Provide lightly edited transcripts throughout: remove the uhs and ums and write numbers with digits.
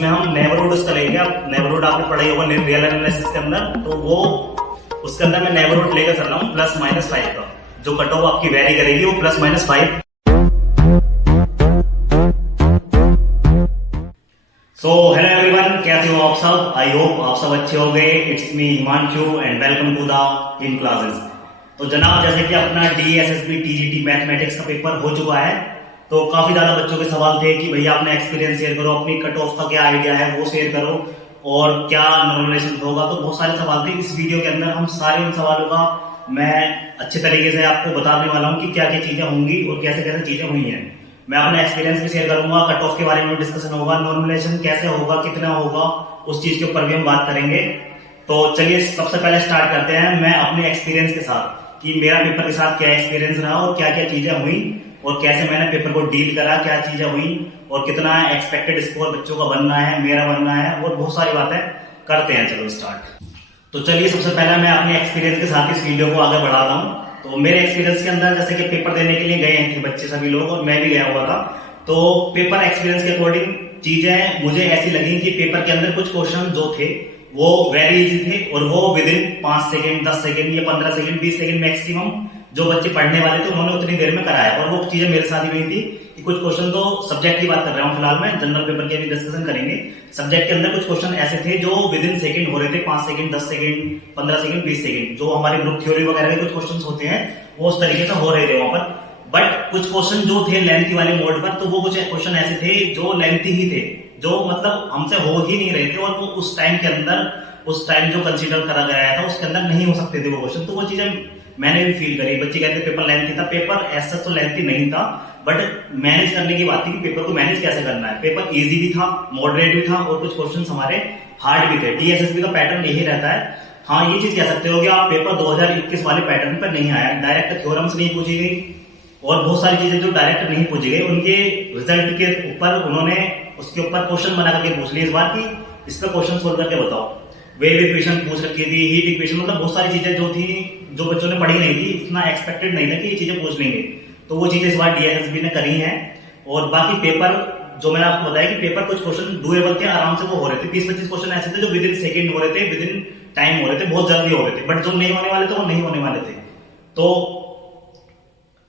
उसमें हम नेबरहुड उसका लेंगे। आप नेबरहुड आपने पढ़ाई होगा रियल एनालिसिस के अंदर, तो वो उसके अंदर मैं नेबरहुड लेकर चल रहा हूँ +-5 का। जो कट ऑफ आपकी वेरी करेगी वो +-5। सो हेलो एवरीवन, कैसे हो आप सब? आई होप आप सब अच्छे हो गए। It's me Himanshu and welcome to the in classes. तो जनाब, जैसे कि अपना DSSB TGT मैथमेटिक्स का पेपर हो चुका है, तो काफी ज्यादा बच्चों के सवाल थे कि भैया अपना एक्सपीरियंस शेयर करो, अपनी कट ऑफ का क्या आइडिया है वो शेयर करो, और क्या नॉर्मलाइजेशन होगा। तो बहुत सारे सवाल थे। इस वीडियो के अंदर हम सारे उन सवालों का मैं अच्छे तरीके से आपको बताने वाला हूँ कि क्या क्या चीजें होंगी और कैसे कैसे चीजें हुई हैं। मैं अपना एक्सपीरियंस भी शेयर करूंगा, कट ऑफ के बारे में डिस्कशन होगा, नॉर्मलाइजेशन कैसे होगा, कितना होगा, उस चीज के ऊपर भी हम बात करेंगे। तो चलिए सबसे पहले स्टार्ट करते हैं मैं अपने एक्सपीरियंस के साथ कि मेरा पेपर के साथ क्या एक्सपीरियंस रहा और क्या क्या चीजें हुई और कैसे मैंने पेपर को डील करा, क्या चीजें हुई और कितना एक्सपेक्टेड स्कोर बच्चों का बनना है, मेरा बनना है, और बहुत सारी बातें करते हैं। चलो स्टार्ट। तो चलिए सबसे पहले मैं अपने एक्सपीरियंस के साथ इस वीडियो को आगे बढ़ाता हूँ। तो मेरे एक्सपीरियंस के अंदर जैसे कि पेपर देने के लिए गए थे बच्चे सभी लोग, और मैं भी गया हुआ था। तो पेपर एक्सपीरियंस के अकॉर्डिंग चीजें मुझे ऐसी लगी कि पेपर के अंदर कुछ क्वेश्चन जो थे वो वेरी इजी थे, और वो विद इन 5 सेकेंड, 10 सेकेंड या 15 सेकेंड, 20 सेकेंड मैक्सिमम जो बच्चे पढ़ने वाले थे उन्होंने उतनी देर में कराया। और वो चीजें मेरे साथ ही हुई थी कि कुछ क्वेश्चन, तो सब्जेक्ट की बात कर रहा हूँ फिलहाल, मैं जनरल पेपर की अभी डिस्कशन करेंगे। सब्जेक्ट के अंदर कुछ क्वेश्चन ऐसे थे जो विद इन सेकेंड हो रहे थे, 5 सेकेंड, 10 सेकेंड, 15 सेकेंड, 20 सेकेंड। जो हमारे ग्रुप थ्योरी वगैरह के कुछ क्वेश्चन होते हैं वो उस तरीके से हो रहे थे वहां पर। बट कुछ क्वेश्चन जो थे लेंथी वाले मोड पर, तो वो कुछ क्वेश्चन ऐसे थे जो लेंथी ही थे, जो मतलब हमसे हो ही नहीं रहे थे, और वो उस टाइम के अंदर, उस टाइम जो कंसीडर करा गया था उसके अंदर नहीं हो सकते थे वो क्वेश्चन। तो वो चीजें मैंने भी फील करी। बच्चे कहते पेपर लेंथी था, पेपर ऐसा तो लेंथी नहीं था, बट मैनेज करने की बात थी कि पेपर को मैनेज कैसे करना है। पेपर इजी भी था, मॉडरेट भी था, और कुछ क्वेश्चन हमारे हार्ड भी थे। DSSB का पैटर्न यही रहता है। हाँ, ये चीज कह सकते हो कि आप पेपर 2021 वाले पैटर्न पर नहीं आया। डायरेक्ट थ्योरम्स नहीं पूछी गई, और बहुत सारी चीजें जो डायरेक्ट नहीं पूछी गई उनके रिजल्ट के ऊपर उन्होंने उसके ऊपर क्वेश्चन बना करके पूछ लिए इस बार की इस पर क्वेश्चन सोल्व करके बताओ। वेव इक्वेशन पूछ रखी थी, हीट इक्वेशन, मतलब बहुत सारी चीजें जो थी जो बच्चों ने पढ़ी नहीं थी, इतना एक्सपेक्टेड नहीं था कि ये चीजें पूछ लेंगे। तो वो चीजें इस बार DSSB ने करी हैं। और बाकी पेपर जो मैंने आपको बताया कि पेपर कुछ क्वेश्चन डुएबल थे, आराम से वो हो रहे थे। 20-25 क्वेश्चन ऐसे थे जो विद इन सेकेंड हो रहे थे, विद इन टाइम हो रहे थे, बहुत जल्दी हो रहे थे। बट जो नहीं होने वाले थे वो नहीं होने वाले थे। तो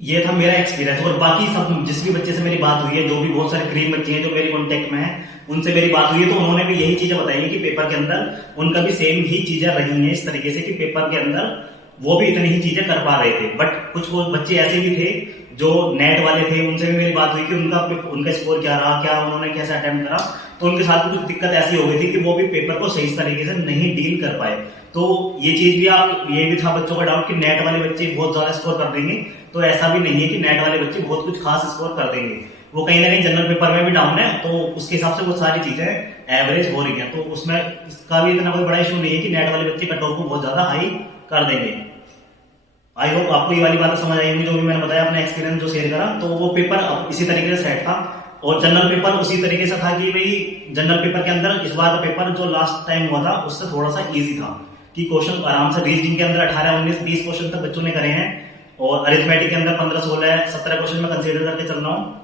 ये था मेरा एक्सपीरियंस। और बाकी सब जिस भी बच्चे से मेरी बात हुई है, जो भी बहुत सारे क्रीम बच्चे हैं जो मेरे कॉन्टेक्ट में हैं, उनसे मेरी बात हुई है, तो उन्होंने भी यही चीजें बताई है कि पेपर के अंदर उनका भी सेम ही चीजें रही हैं इस तरीके से कि पेपर के अंदर वो भी इतनी ही चीजें कर पा रहे थे। बट कुछ बच्चे ऐसे भी थे जो नेट वाले थे, उनसे भी मेरी बात हुई कि उनका स्कोर क्या रहा, क्या उन्होंने कैसे अटेम्प्ट करा। तो उनके साथ भी कुछ दिक्कत ऐसी हो गई थी कि वो भी पेपर को सही तरीके से नहीं डील कर पाए। तो ये चीज भी ये भी था बच्चों का डाउट कि नेट वाले बच्चे बहुत ज्यादा स्कोर कर देंगे। तो ऐसा भी नहीं है कि नेट वाले बच्चे बहुत कुछ खास स्कोर कर देंगे। वो कहीं ना कहीं जनरल पेपर में भी डाउन है, तो उसके हिसाब से वो सारी चीजें एवरेज हो रही हैं। तो उसमें इसका भी इतना कोई बड़ा इशू नहीं है कि नेट वाले बच्चे कट ऑफ को बहुत ज्यादा हाई कर देंगे। आई होप आपको ये वाली बात समझ आई होगी जो भी मैंने बताया, अपना एक्सपीरियंस जो शेयर करा। तो वो पेपर इसी तरीके से सेट था, और जनरल पेपर उसी तरीके से था कि भाई जनरल पेपर के अंदर इस बार का पेपर जो लास्ट टाइम हुआ था उससे थोड़ा सा इजी था कि क्वेश्चन आराम से रीजनिंग के अंदर 18, 19, 20 क्वेश्चन तक बच्चों ने करे हैं, और अरिथमेटिक के अंदर 15, 16, 17 क्वेश्चन में कंसीडर करके चल रहा हूँ।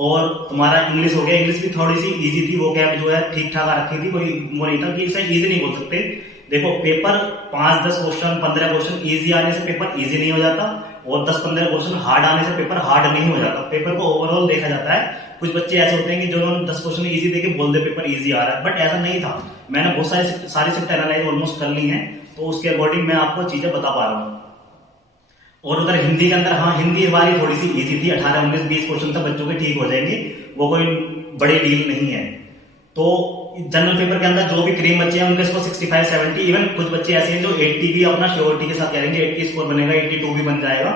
और तुम्हारा इंग्लिश हो गया, इंग्लिश भी थोड़ी सी इजी थी, वो क्या जो है ठीक ठाक रखी थी, कोई वो नहीं था कि इसे इजी नहीं बोल सकते। देखो पेपर 5, 10 क्वेश्चन, 15 क्वेश्चन इजी आने से पेपर इजी नहीं हो जाता, और 10-15 क्वेश्चन हार्ड आने से पेपर हार्ड नहीं हो जाता। पेपर को ओवरऑल देखा जाता है। कुछ बच्चे ऐसे होते हैं कि जो 10 क्वेश्चन इजी देके बोल दे पेपर इजी आ रहा है, बट ऐसा नहीं था। मैंने बहुत सारी शिफ्ट एनालाइज ऑलमोस्ट कर ली है, तो उसके अकॉर्डिंग मैं आपको चीजें बता पा रहा हूँ। और उधर हिंदी के अंदर, हाँ, हिंदी हमारी थोड़ी सी इजी थी, 18, 19, 20 क्वेश्चन तक बच्चों के ठीक हो जाएंगे, वो कोई बड़ी डील नहीं है। तो जनरल पेपर के अंदर जो भी क्रीम बच्चे हैं उनके स्कोर 65, 70, इवन कुछ बच्चे ऐसे हैं जो 80 भी अपना श्योरिटी के साथ करेंगे, 80 स्कोर बनेगा, 82 भी बन जाएगा।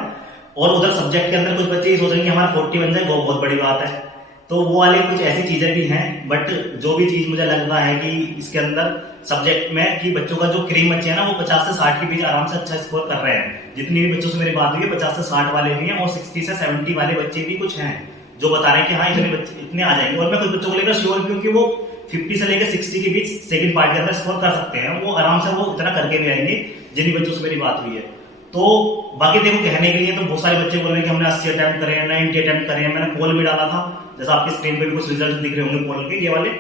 और उधर सब्जेक्ट के अंदर कुछ बच्चे ये सोचेंगे हमारा 40 बन जाए, वो बहुत बड़ी बात है। तो वो वाली कुछ ऐसी चीजें भी हैं। बट जो भी चीज मुझे लगता है कि इसके अंदर सब्जेक्ट में कि बच्चों का जो क्रीम बच्चे हैं ना, वो 50 से 60 के बीच आराम से अच्छा स्कोर कर रहे हैं। जितनी भी बच्चों से मेरी बात हुई है, 50 से 60 वाले भी हैं, और 60 से 70 वाले बच्चे भी कुछ हैं जो बता रहे हैं कि हाँ इतने बच्चे इतने आ जाएंगे। और मैं कुछ बच्चों को लेकर श्योर, क्योंकि वो 50 से लेकर 60 के बीच सेकंड पार्ट के अंदर स्कोर कर सकते हैं, वो आराम से वो इतना करके भी आएंगे जिन बच्चों से मेरी बात हुई है। तो बाकी देखो, कहने के लिए तो बहुत सारे बच्चे बोल रहे हैं कि हमने 80 अटेम्प्ट करे हैं, 90 अटेम्प्ट करे हैं। मैंने पोल भी डाला था, जैसा आपकी स्क्रीन पे भी कुछ रिजल्ट दिख रहे होंगे पोल के, ये वाले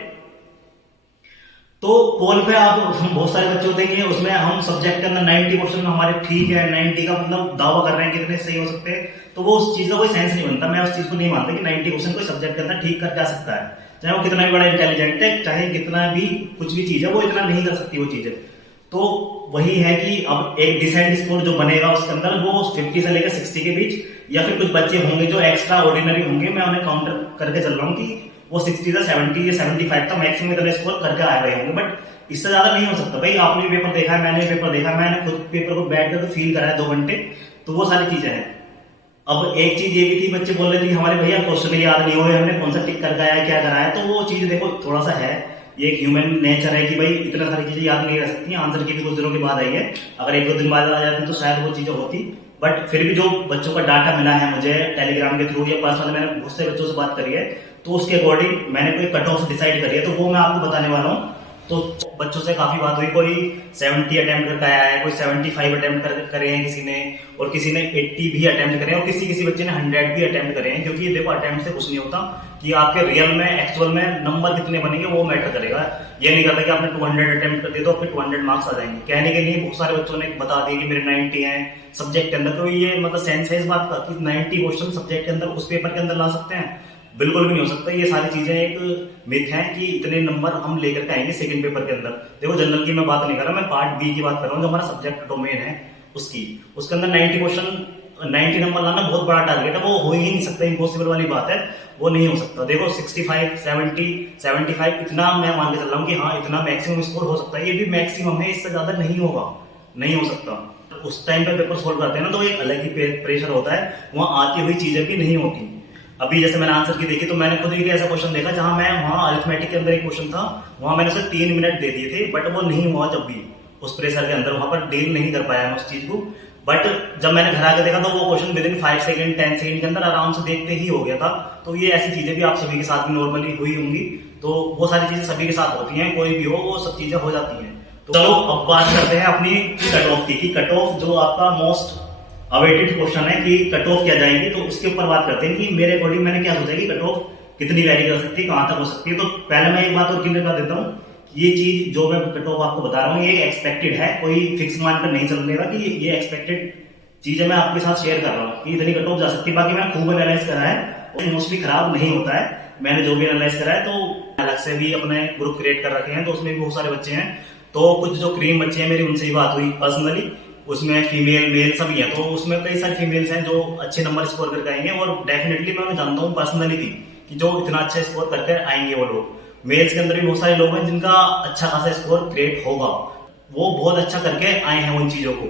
तो पोल पे आप बहुत सारे बच्चे होते हैं, उसमें हम सब्जेक्ट के अंदर 90 क्वेश्चन हमारे ठीक है, 90 का मतलब दावा कर रहे हैं कितने सही हो सकते हैं, तो वो उस चीज का कोई सेंस नहीं बनता। मैं उस चीज को नहीं मानता कि 90 क्वेश्चन कोई सब्जेक्ट के अंदर ठीक करके आ सकता है, चाहे वो कितना भी बड़ा इंटेलिजेंट है, चाहे कितना भी कुछ भी चीज है, वो इतना नहीं कर सकती वो चीजें। तो वही है कि अब एक डिसेंट स्कोर जो बनेगा उसके अंदर वो 50 से लेकर 60 के बीच, या फिर कुछ बच्चे होंगे जो एक्स्ट्रा ऑर्डिनरी होंगे, मैं उन्हें काउंटर करके चल रहा हूँ कि वो 60 से 70 या 75 तक मैक्सिमम इतना स्कोर करके आ रहे होंगे, बट इससे ज्यादा नहीं हो सकता। भाई आपने पेपर देखा है, मैंने पेपर देखा है, मैंने खुद पेपर को बैठ कर फील करा है 2 घंटे, तो वो सारी चीजें हैं। अब एक चीज ये भी थी, बच्चे बोल रहे थे कि हमारे भैया क्वेश्चन याद नहीं हुए, हमने कौन सा टिक कर गया है, क्या करा है, तो वो चीज देखो थोड़ा सा है, ये एक ह्यूमन नेचर है कि भाई इतना सारी चीजें याद नहीं रह सकती, आंसर की भी कुछ दिनों के बाद आई है, अगर 1-2 दिन बाद आ जाती तो शायद वो चीजें होती। बट फिर भी जो बच्चों का डाटा मिला है मुझे टेलीग्राम के थ्रू या पर्सनल मैंने बहुत से बच्चों से बात करी है, तो उसके अकॉर्डिंग मैंने कोई कट ऑफ डिसाइड करी है, तो वो मैं आपको बताने वाला हूँ। तो बच्चों से काफी बात हुई, कोई 70 अटेम्प्ट करके आया है, कोई 75 अटेम्प्ट करे हैं किसी ने, और किसी ने 80 भी अटेम्प्ट करे हैं, और किसी बच्चे ने 100 भी अटेम्प्ट करे हैं, क्योंकि देखो अटेम्प्ट से कुछ नहीं होता, कि आपके रियल में एक्चुअल में नंबर कितने बनेंगे वो मैटर करेगा। ये नहीं करता कि आपने 200 अटेम्प्ट कर दिए तो आपके 200 मार्क्स आ जाएंगे। कहने के लिए बहुत सारे बच्चों ने बता दिया कि मेरे 90 हैं सब्जेक्ट के अंदर, तो ये मतलब सेंस है इस बात का कि 90 क्वेश्चन सब्जेक्ट के अंदर उस पेपर के अंदर ला सकते हैं? बिल्कुल भी नहीं हो सकता। ये सारी चीजें एक मिथ है कि इतने नंबर हम लेकर के आएंगे सेकंड पेपर के अंदर। देखो जनरल की मैं बात नहीं कर रहा, मैं पार्ट बी की बात कर रहा हूँ, जो हमारा सब्जेक्ट डोमेन है उसकी, उसके अंदर 90 क्वेश्चन 90 नंबर लाना बहुत बड़ा टारगेट है, वो हो ही नहीं सकता, इम्पॉसिबल वाली बात है, वो नहीं हो सकता। देखो 65, 70, 75 इतना मैं मान के चल रहा हूँ कि हाँ इतना मैक्सिमम स्कोर हो सकता है, ये भी मैक्सिमम है, इससे ज्यादा नहीं होगा, नहीं हो सकता। उस टाइम पे पेपर सोल्व करते हैं ना तो एक अलग ही प्रेशर होता है, वहां आती हुई चीजें भी नहीं होती। अभी जैसे मैंने आंसर की देखी तो मैंने खुद एक ऐसा क्वेश्चन देखा जहां मैं वहां अरिथमेटिक के अंदर एक क्वेश्चन था, वहां मैंने उसे 3 मिनट दे दिए थे, बट वो नहीं हुआ, जब भी उस प्रेशर के अंदर वहां पर डील नहीं कर पाया मैं उस चीज को। बट जब मैंने घर आके देखा तो वो question with in 5 second 10 second के अंदर आराम से देखते ही हो गया था। तो ये ऐसी चीजें भी आप सभी के साथ में नॉर्मली हुई होंगी, तो वो सारी चीजें सभी के साथ होती हैं, कोई भी हो वो सब चीजें हो जाती हैं। तो चलो अब बात करते हैं अपनी कट ऑफ की, कट ऑफ जो आपका मोस्ट अवेटेड क्वेश्चन है कि कट ऑफ क्या जाएगी, तो उसके ऊपर बात करते हैं कि मेरे अकॉर्डिंग मैंने क्या सोचा कि कट ऑफ कितनी वैरी कर सकती है, कहां तक हो सकती है। तो पहले मैं एक बात और क्लियर कर देता हूँ, ये चीज जो मैं कट ऑफ आपको बता रहा हूँ ये एक्सपेक्टेड है, कोई फिक्स मान पर नहीं चलेगा कि ये एक्सपेक्टेड चीज है, मैं आपके साथ शेयर कर रहा हूँ कि इतनी कट ऑफ जा सकती है। बाकी मैंने खूब एनालाइज करा है और मोस्टली खराब नहीं होता है, मैंने जो भी एनालाइज करा है। तो अलग से भी अपने ग्रुप क्रिएट कर रखे हैं, तो उसमें भी बहुत सारे बच्चे हैं, तो कुछ जो क्रीम बच्चे हैं मेरी उनसे ही बात हुई पर्सनली, उसमें फीमेल मेल सभी है, तो उसमें कई सारे फीमेल्स हैं जो अच्छे नंबर स्कोर करके आएंगे, और डेफिनेटली मैं उन्हें जानता हूँ पर्सनली भी कि जो इतना अच्छा स्कोर करके आएंगे वो लोग। मेल्स के अंदर भी बहुत सारे लोग हैं जिनका अच्छा खासा स्कोर क्रिएट होगा, वो बहुत अच्छा करके आए हैं उन चीजों को।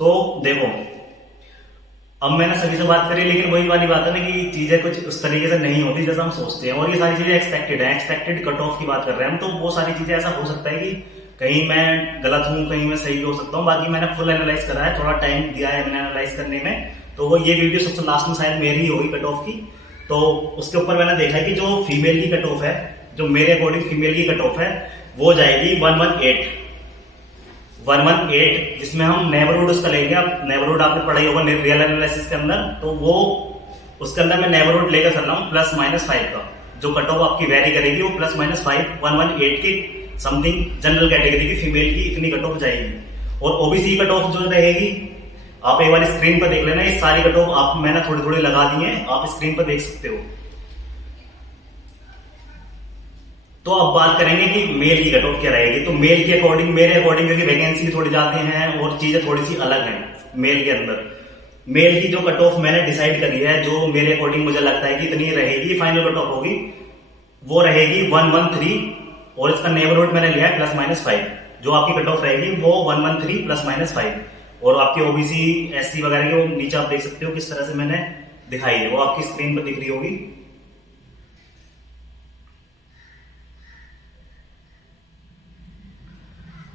तो देखो अब मैंने सभी से बात करी, लेकिन वही वाली बात है ना कि चीजें कुछ उस तरीके से नहीं होती जैसा हम सोचते हैं, और ये सारी चीजें एक्सपेक्टेड है, एक्सपेक्टेड कट ऑफ की बात कर रहे हैं हम। तो वो सारी चीजें ऐसा हो सकता है कि कहीं मैं गलत हूँ, कहीं मैं सही भी हो सकता हूँ। बाकी मैंने फुल एनालाइज करा है, थोड़ा टाइम दिया है मैंने एनालाइज करने में, तो वो ये वीडियो सबसे लास्ट में शायद मेरी ही होगी कट ऑफ की। तो उसके ऊपर मैंने देखा है कि जो फीमेल की कट ऑफ है, जो मेरे अकॉर्डिंग फीमेल की कट ऑफ है, वो जाएगी 118, जिसमें हम नेबरहुड उसका लेंगे। अब नेबरहुड आपने पढ़ाई होगा रियल एनालिसिस के अंदर, तो वो उसके अंदर मैं नेबरहुड लेकर चल रहा हूँ +-5 का। जो कट ऑफ आपकी वेरी करेगी वो +-5 118 की समथिंग जनरल कैटेगरी की फीमेल की इतनी कट ऑफ जाएगी। और ओबीसी कट ऑफ जो रहेगी आप एक बार स्क्रीन पर देख लेना, ये सारी कट ऑफ आप मैंने थोड़ी थोड़ी लगा दी है, आप स्क्रीन पर देख सकते हो। तो अब बात करेंगे कि मेल की कट ऑफ क्या रहेगी। तो मेल के अकॉर्डिंग, मेरे अकॉर्डिंग, क्योंकि वैकेंसी थोड़ी जाती हैं और चीजें थोड़ी सी अलग हैं मेल के अंदर, मेल की जो कट ऑफ मैंने डिसाइड करी है, जो मेरे अकॉर्डिंग मुझे लगता है कि इतनी रहेगी, फाइनल कट ऑफ होगी, वो रहेगी 113, और इसका नेबरहुड मैंने लिया है +-5। जो आपकी कट ऑफ रहेगी वो 113 +-5, और आपके ओबीसी एससी वगैरह के वो नीचे आप देख सकते हो किस तरह से मैंने दिखाई है, वो आपकी स्क्रीन पर दिख रही होगी।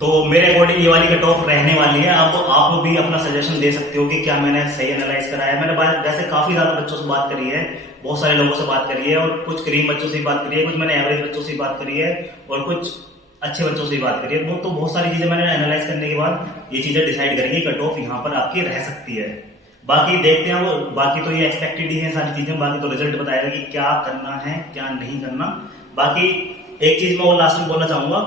तो मेरे अकॉर्डिंग ये वाली कट ऑफ रहने वाली है। अब आप भी अपना सजेशन दे सकते हो कि क्या मैंने सही एनालाइज करा है। मैंने वैसे काफी ज्यादा बच्चों से बात करी है, बहुत सारे लोगों से बात करी है, और कुछ क्रीम बच्चों से बात करी है, कुछ मैंने एवरेज बच्चों से बात करी है, और कुछ अच्छे बच्चों से बात करी है। वो तो बहुत सारी चीजें मैंने एनालाइज करने के बाद ये चीजें डिसाइड करेंगे कट ऑफ यहाँ पर आपकी रह सकती है। बाकी देखते हैं, वो बाकी तो ये एक्सपेक्टेड ही है सारी चीजें, बाकी तो रिजल्ट बताएगा कि क्या करना है क्या नहीं करना। बाकी एक चीज मैं और लास्ट में बोलना चाहूंगा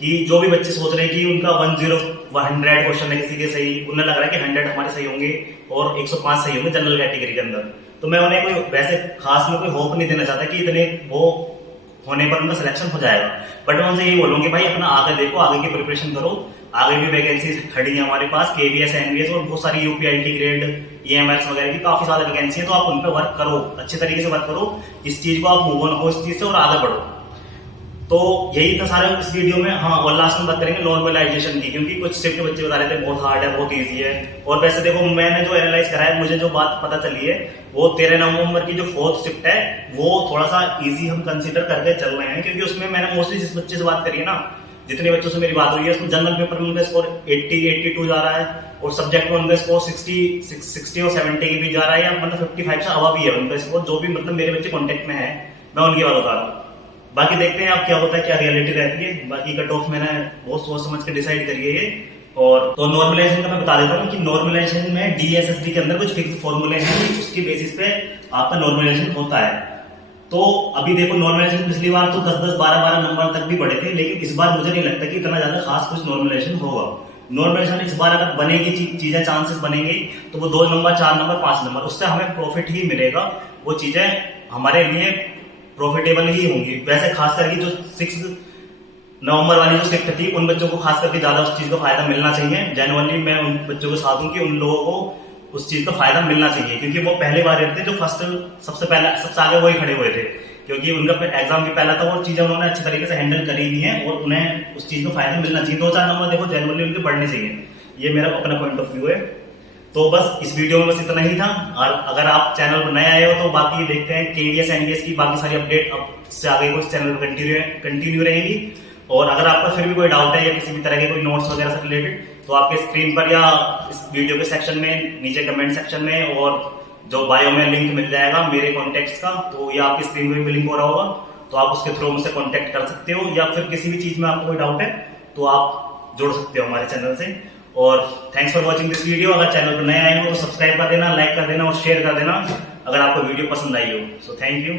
कि जो भी बच्चे सोच रहे हैं कि उनका 100 क्वेश्चन है किसी के सही, उन्हें लग रहा है कि 100 हमारे सही होंगे और 105 सही होंगे जनरल कैटेगरी के अंदर, तो मैं उन्हें कोई वैसे खास में कोई होप नहीं देना चाहता कि इतने वो होने पर उनका सिलेक्शन हो जाएगा। बट मैं उनसे यही बोलूँगी भाई अपना आगे देखो, आगे की प्रिपरेशन करो, आगे भी वैकेंसी खड़ी है हमारे पास, केवीएस, एनवीएस और बहुत सारी यूपीआईटी ग्रेड, ईएमएस वगैरह की काफी सारी वैकेंसी है, तो आप उन पर वर्क करो, अच्छे तरीके से वर्क करो, इस चीज को आप मूव ऑन हो इस चीज से और आगे बढ़ो। तो यही था सारा इस वीडियो में। हाँ, और लास्ट में बात करेंगे नॉर्मलाइजेशन की, क्योंकि कुछ शिफ्ट के बच्चे बता रहे थे बहुत हार्ड है, बहुत ईजी है, और वैसे देखो मैंने जो एनालाइज करा है, मुझे जो बात पता चली है वो 13 नवंबर की जो 4th शिफ्ट है वो थोड़ा सा ईजी हम कंसिडर करके चल रहे हैं, क्योंकि उसमें मैंने मोस्टली जिस बच्चे से बात करी है ना, जितने बच्चों से मेरी बात हुई है, उसमें जनरल पेपर में उनका स्कोर 80-82 जा रहा है, और सब्जेक्ट में उनका स्कोर 60 और 70 के भी जा रहा है, या मतलब 55 से अबव ही है उनका स्कोर, जो भी मतलब मेरे बच्चे कॉन्टेक्ट में है, मैं उनकी बात बता रहा हूँ। बाकी देखते हैं आप क्या होता है, क्या रियलिटी रहती है। बाकी कट ऑफ मैंने बहुत सोच समझ के डिसाइड करी है ये। और तो नॉर्मलाइजेशन का मैं बता देता हूँ कि नॉर्मलाइजेशन में डीएसएसबी के अंदर कुछ फिक्स फॉर्मूले हैं, उसकी बेसिस पे आपका नॉर्मलाइजेशन होता है। तो अभी देखो नॉर्मलाइजेशन पिछली बार तो 10-10, 12-12 नंबर तक भी बढ़े थे, लेकिन इस बार मुझे नहीं लगता कि इतना ज्यादा खास कुछ नॉर्मलाइजेशन होगा। नॉर्मलाइजेशन इस बार अगर बनेगी चीजें, चांसेस बनेंगे तो वो 2 नंबर, 4 नंबर, 5 नंबर, उससे हमें प्रॉफिट ही मिलेगा, वो चीजें हमारे लिए प्रॉफिटेबल ही होंगी। वैसे खास करके जो 6 नवंबर वाली जो शिफ्ट थी, उन बच्चों को खास करके ज्यादा उस चीज का फायदा मिलना चाहिए। जेन्युइनली मैं उन बच्चों के साथ हूं कि उन लोगों को उस चीज का फायदा मिलना चाहिए, क्योंकि वो पहले बार थे जो फर्स्ट सबसे आगे वही खड़े हुए थे, क्योंकि उनका एग्जाम भी पहला था, और चीजें उन्होंने अच्छी तरीके से हैंडल करी हुई है, और उन्हें उस चीज का फायदा मिलना चाहिए। 2-4 नंबर देखो जेन्युइनली उनके बढ़ने चाहिए, ये मेरा अपना पॉइंट ऑफ व्यू है। तो बस इस वीडियो में बस इतना ही था। और अगर आप चैनल पर नए आए हो तो बाकी देखते हैं केवीएस, एनवीएस की बाकी सारी अपडेट अब से आगे को इस चैनल पर कंटिन्यू रहेंगी। और अगर आपका फिर भी कोई डाउट है या किसी भी तरह के कोई नोट्स वगैरह से रिलेटेड, तो आपके स्क्रीन पर या इस वीडियो के सेक्शन में, नीचे कमेंट सेक्शन में, और जो बायो में लिंक मिल जाएगा मेरे कॉन्टेक्ट्स का, तो ये आपकी स्क्रीन पर भी लिंक हो रहा होगा, तो आप उसके थ्रू मुझसे कॉन्टेक्ट कर सकते हो, या फिर किसी भी चीज में आपको कोई डाउट है तो आप जुड़ सकते हो हमारे चैनल से। और thanks for watching this video. अगर चैनल पर नए आए हो तो सब्सक्राइब कर देना, लाइक कर देना और शेयर कर देना अगर आपको वीडियो पसंद आई हो। So thank you.